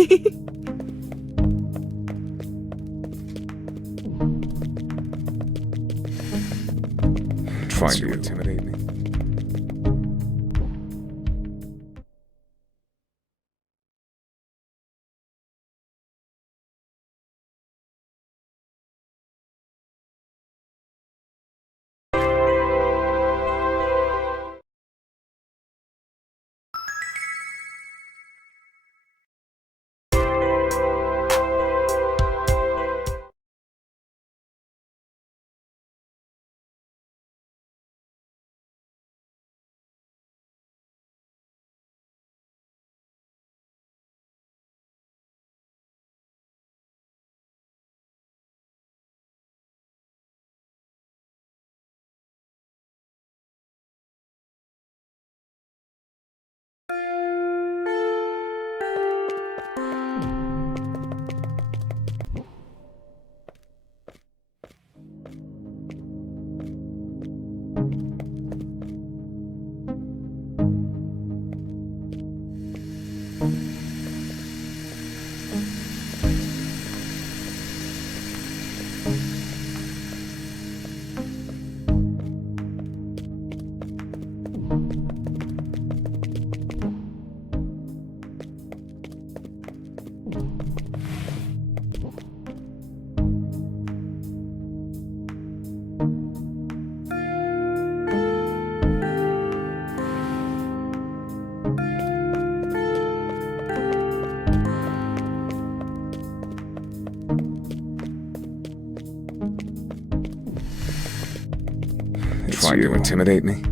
Trying to intimidate me? Trying to intimidate me?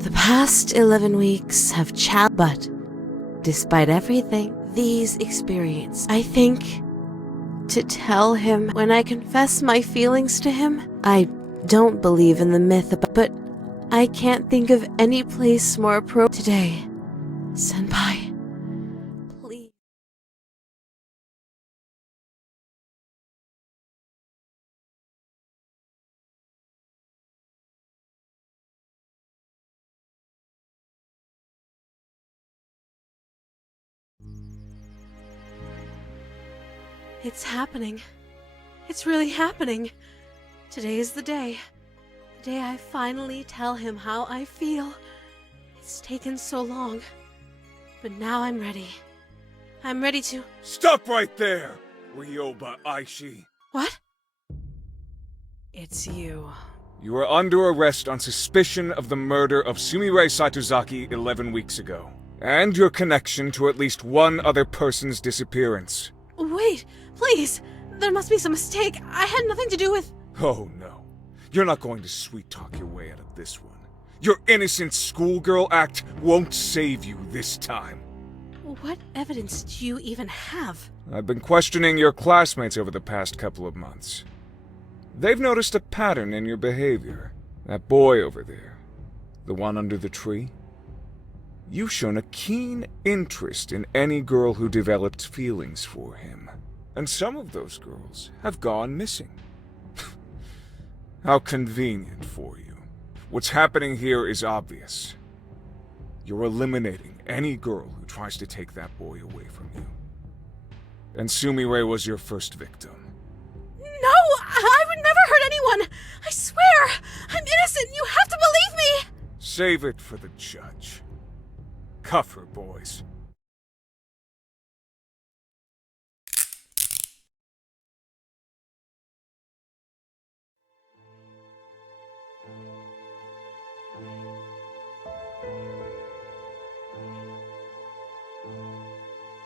The past 11 weeks have but despite everything these experiences, I think to tell him when I confess my feelings to him. I don't believe in the myth but I can't think of any place more appropriate today. Senpai, please. It's happening. It's really happening. Today is the day. The day I finally tell him how I feel. It's taken so long. But now I'm ready. I'm ready to— Stop right there, Ryoba Aishi. What? It's you. You are under arrest on suspicion of the murder of Sumire Saitozaki 11 weeks ago, and your connection to at least one other person's disappearance. Wait, please! There must be some mistake. I had nothing to do with— Oh no. You're not going to sweet-talk your way out of this one. Your innocent schoolgirl act won't save you this time. What evidence do you even have? I've been questioning your classmates over the past couple of months. They've noticed a pattern in your behavior. That boy over there, the one under the tree. You've shown a keen interest in any girl who developed feelings for him. And some of those girls have gone missing. How convenient for you. What's happening here is obvious. You're eliminating any girl who tries to take that boy away from you. And Sumire was your first victim. No! I would never hurt anyone! I swear! I'm innocent! You have to believe me! Save it for the judge. Cuff her, boys.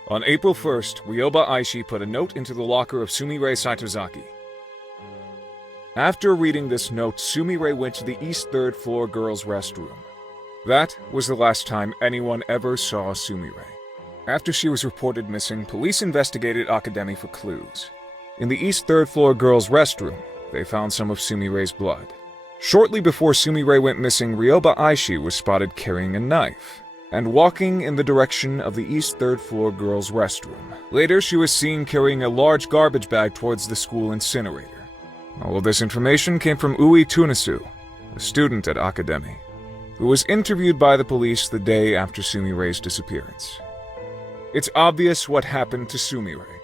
On April 1st, Ryoba Aishi put a note into the locker of Sumire Saitozaki. After reading this note, Sumire went to the East 3rd floor girls' restroom. That was the last time anyone ever saw Sumire. After she was reported missing, police investigated Academy for clues. In the East 3rd floor girls' restroom, they found some of Sumire's blood. Shortly before Sumire went missing, Ryoba Aishi was spotted carrying a knife and walking in the direction of the East 3rd floor girls' restroom. Later, she was seen carrying a large garbage bag towards the school incinerator. All of this information came from Ui Tunasu, a student at Academy, who was interviewed by the police the day after Sumire's disappearance. It's obvious what happened to Sumire.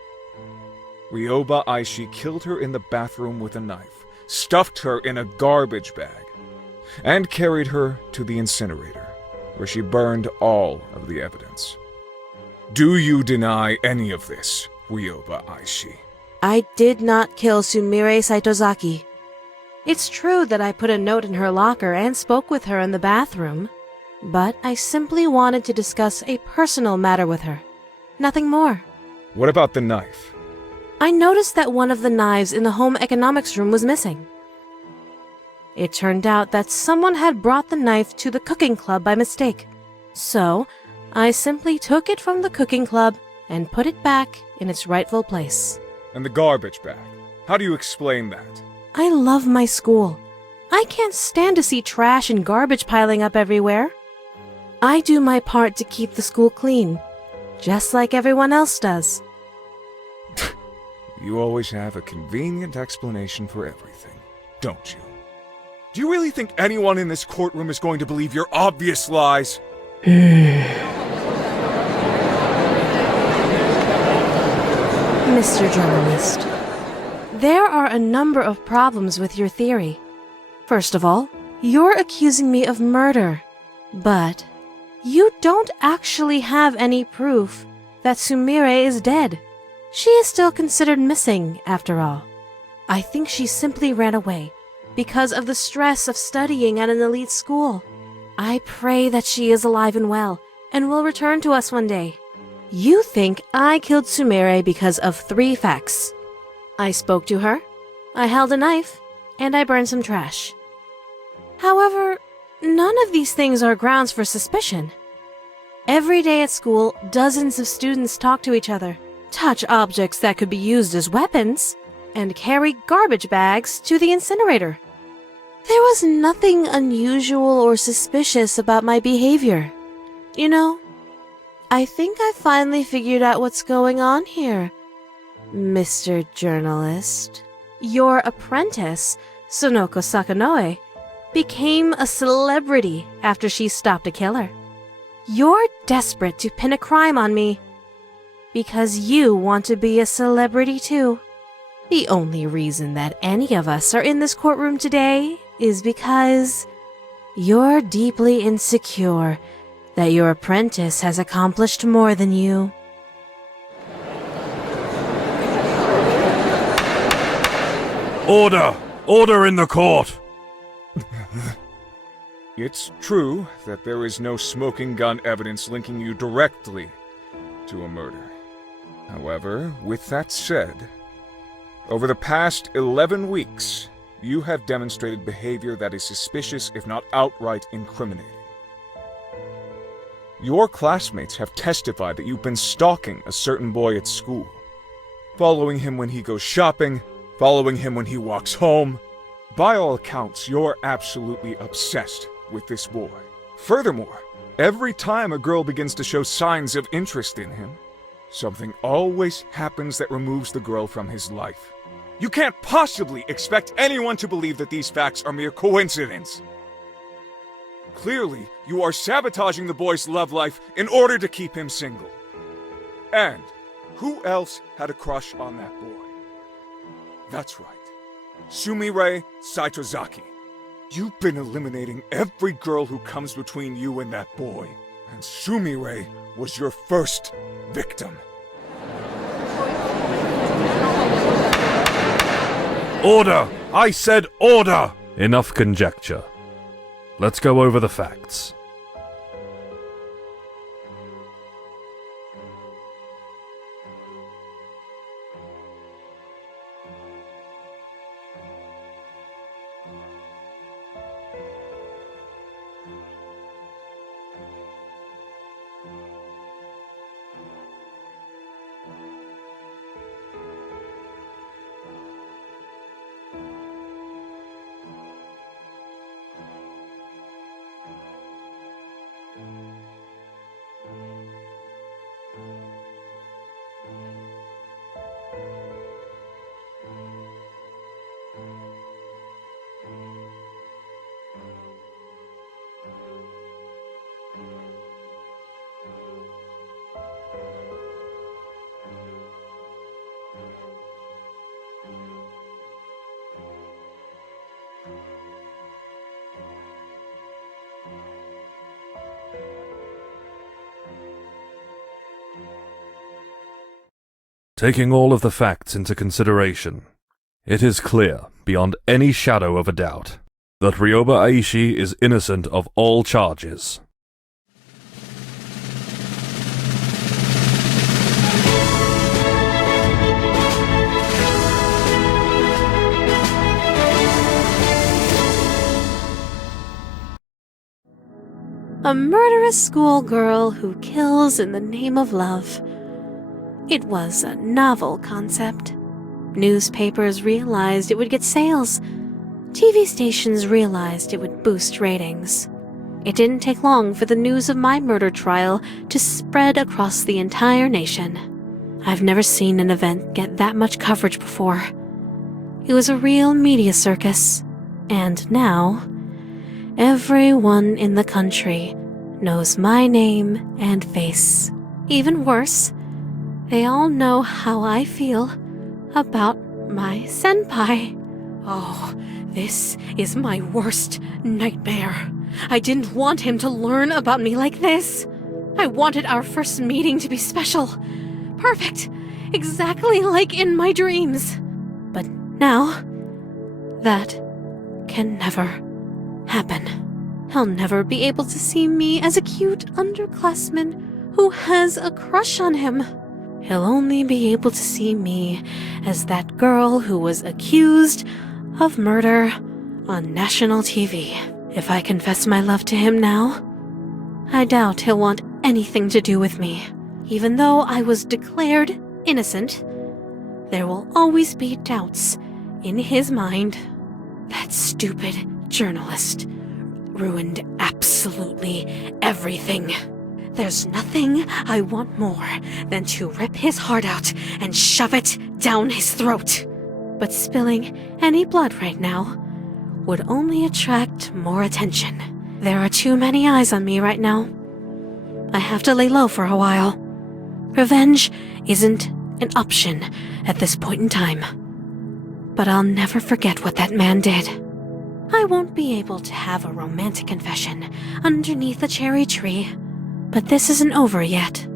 Ryoba Aishi killed her in the bathroom with a knife, stuffed her in a garbage bag, and carried her to the incinerator, where she burned all of the evidence. Do you deny any of this, Ryoba Aishi? I did not kill Sumire Saitozaki. It's true that I put a note in her locker and spoke with her in the bathroom, but I simply wanted to discuss a personal matter with her. Nothing more. What about the knife? I noticed that one of the knives in the home economics room was missing. It turned out that someone had brought the knife to the cooking club by mistake. So, I simply took it from the cooking club and put it back in its rightful place. And the garbage bag. How do you explain that? I love my school. I can't stand to see trash and garbage piling up everywhere. I do my part to keep the school clean, just like everyone else does. You always have a convenient explanation for everything, don't you? Do you really think anyone in this courtroom is going to believe your obvious lies? Mr. Journalist, there are a number of problems with your theory. First of all, you're accusing me of murder, but you don't actually have any proof that Sumire is dead. She is still considered missing, after all. I think she simply ran away because of the stress of studying at an elite school. I pray that she is alive and well and will return to us one day. You think I killed Sumire because of 3 facts. I spoke to her, I held a knife, and I burned some trash. However, None of these things are grounds for suspicion. Every day at school, dozens of students talk to each other, touch objects that could be used as weapons, and carry garbage bags to the incinerator. There was nothing unusual or suspicious about my behavior. You know, I think I finally figured out what's going on here, Mr. Journalist. Your apprentice, Sonoko Sakanoe, became a celebrity after she stopped a killer. You're desperate to pin a crime on me because you want to be a celebrity too. The only reason that any of us are in this courtroom today is because you're deeply insecure that your apprentice has accomplished more than you. Order! Order in the court! It's true that there is no smoking gun evidence linking you directly to a murder. However, with that said, over the past 11 weeks, you have demonstrated behavior that is suspicious if not outright incriminating. Your classmates have testified that you've been stalking a certain boy at school, following him when he goes shopping, following him when he walks home. By all accounts, you're absolutely obsessed with this boy. Furthermore, every time a girl begins to show signs of interest in him, something always happens that removes the girl from his life. You can't possibly expect anyone to believe that these facts are mere coincidence. Clearly, you are sabotaging the boy's love life in order to keep him single. And who else had a crush on that boy? That's right. Sumire Saitozaki. You've been eliminating every girl who comes between you and that boy. And Sumire was your first victim. Order! I said order! Enough conjecture. Let's go over the facts. Taking all of the facts into consideration, it is clear, beyond any shadow of a doubt, that Ryoba Aishi is innocent of all charges. A murderous schoolgirl who kills in the name of love. It was a novel concept. Newspapers realized it would get sales. TV stations realized it would boost ratings. It didn't take long for the news of my murder trial to spread across the entire nation. I've never seen an event get that much coverage before. It was a real media circus. And now, everyone in the country knows my name and face. Even worse, they all know how I feel about my senpai. Oh, this is my worst nightmare. I didn't want him to learn about me like this. I wanted our first meeting to be special. Perfect. Exactly like in my dreams. But now, that can never happen. He'll never be able to see me as a cute underclassman who has a crush on him. He'll only be able to see me as that girl who was accused of murder on national TV. If I confess my love to him now, I doubt he'll want anything to do with me. Even though I was declared innocent, there will always be doubts in his mind. That stupid journalist ruined absolutely everything. There's nothing I want more than to rip his heart out and shove it down his throat. But spilling any blood right now would only attract more attention. There are too many eyes on me right now. I have to lay low for a while. Revenge isn't an option at this point in time. But I'll never forget what that man did. I won't be able to have a romantic confession underneath a cherry tree. But this isn't over yet.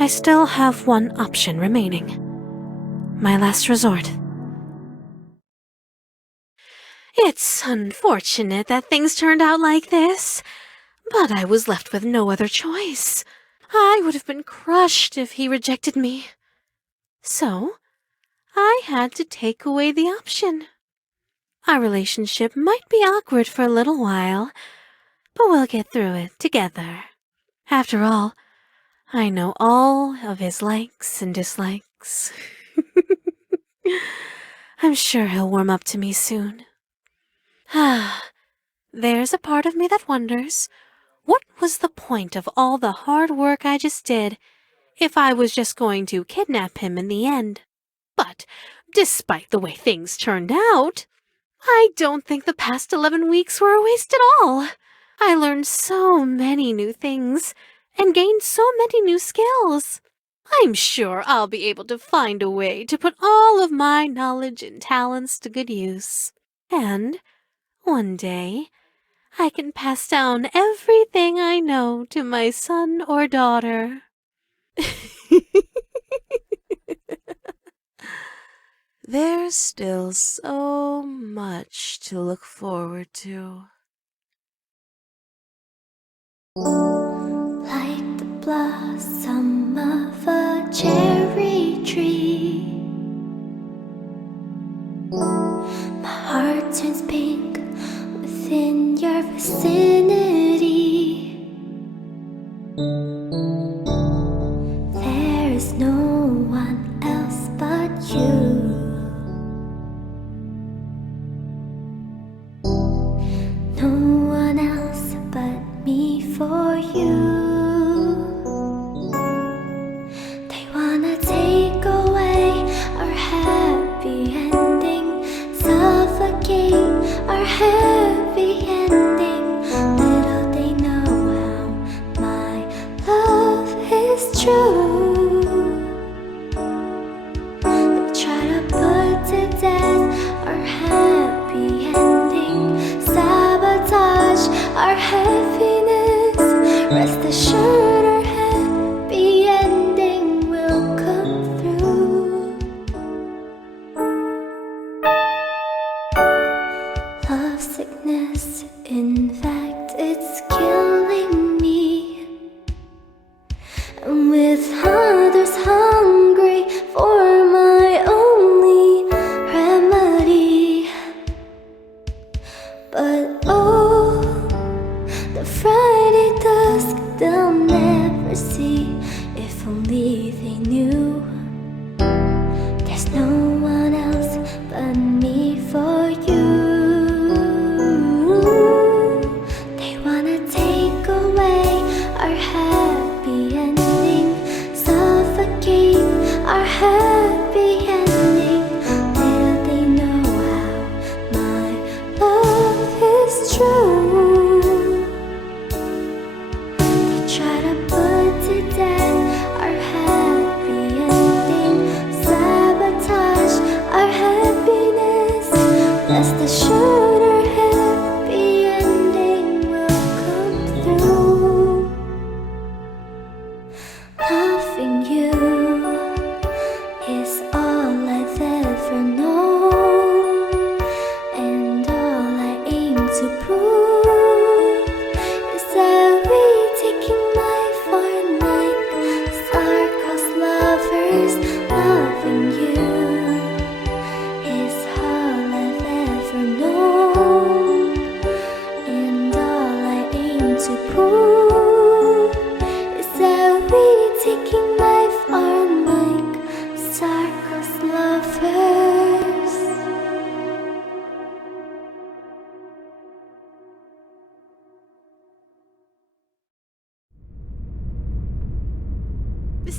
I still have one option remaining. My last resort. It's unfortunate that things turned out like this, but I was left with no other choice. I would have been crushed if he rejected me. So, I had to take away the option. Our relationship might be awkward for a little while, but we'll get through it together. After all, I know all of his likes and dislikes. I'm sure he'll warm up to me soon. There's a part of me that wonders, what was the point of all the hard work I just did if I was just going to kidnap him in the end? But despite the way things turned out, I don't think the past 11 weeks were a waste at all. I learned so many new things and gained so many new skills. I'm sure I'll be able to find a way to put all of my knowledge and talents to good use. And one day, I can pass down everything I know to my son or daughter. There's still so much to look forward to. Like the blossom of a cherry tree, my heart turns pink within your vicinity. There is no one else but you. No one else but me for you. They wanna take away our happy ending, suffocate our happy ending. Little they know how my love is true. They try to put to death our happy ending, sabotage our happiness. Rest assured our happy ending will come through. Lovesick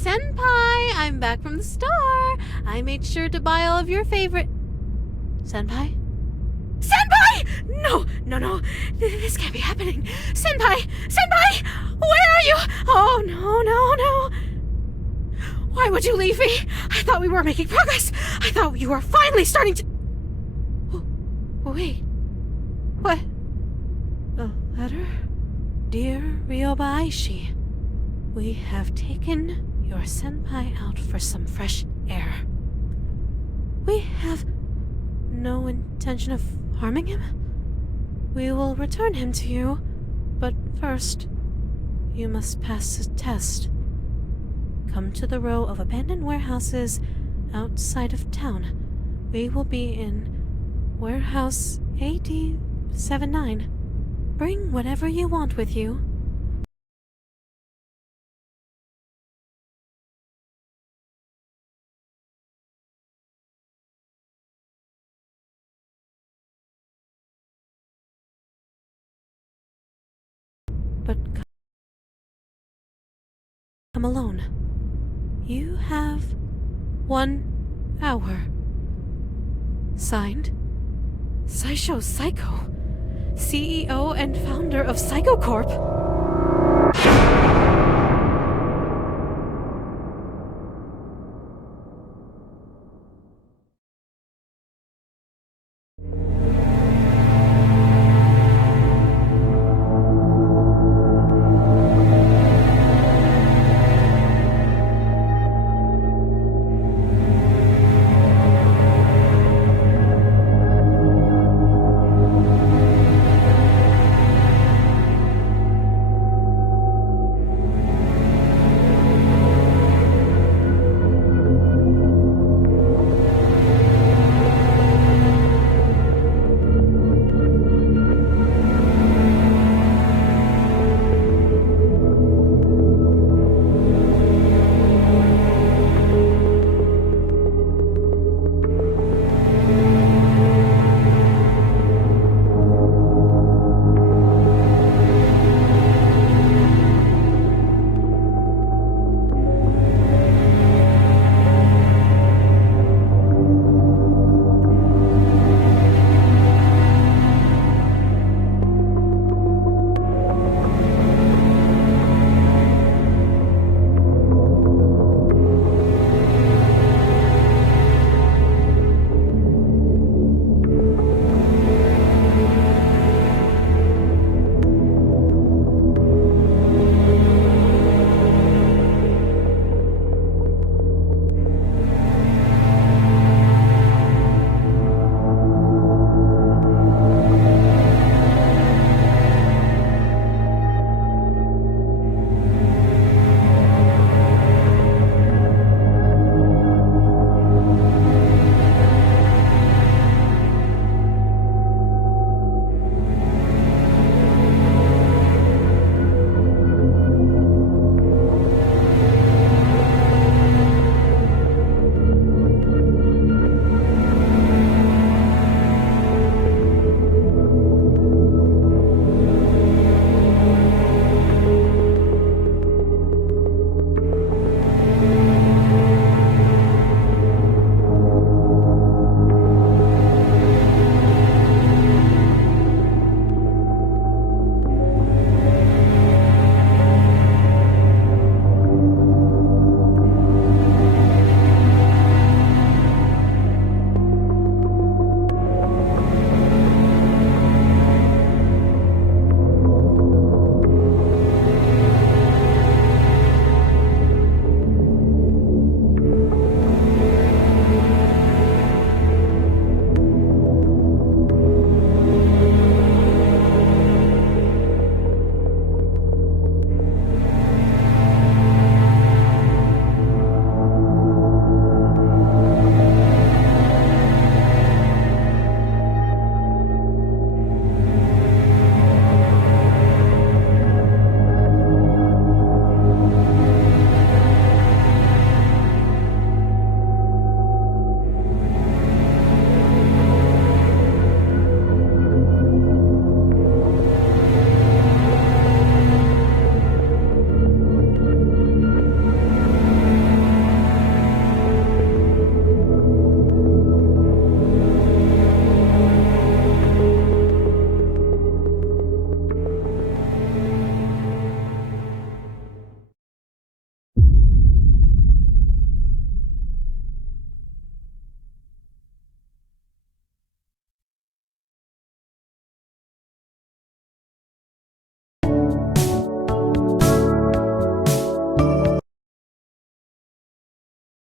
Senpai, I'm back from the store. I made sure to buy all of your favorite... Senpai? Senpai! No. This can't be happening. Senpai! Where are you? Oh, no. Why would you leave me? I thought we were making progress. I thought you were finally starting to... Oh, wait. What? A letter? Dear Ryobas Aishi, we have taken your senpai out for some fresh air. We have no intention of harming him. We will return him to you, but first, you must pass a test. Come to the row of abandoned warehouses outside of town. We will be in warehouse AD79. Bring whatever you want with you. But come alone. You have 1 hour. Signed, Saisho Psycho, CEO and founder of Psycho Corp.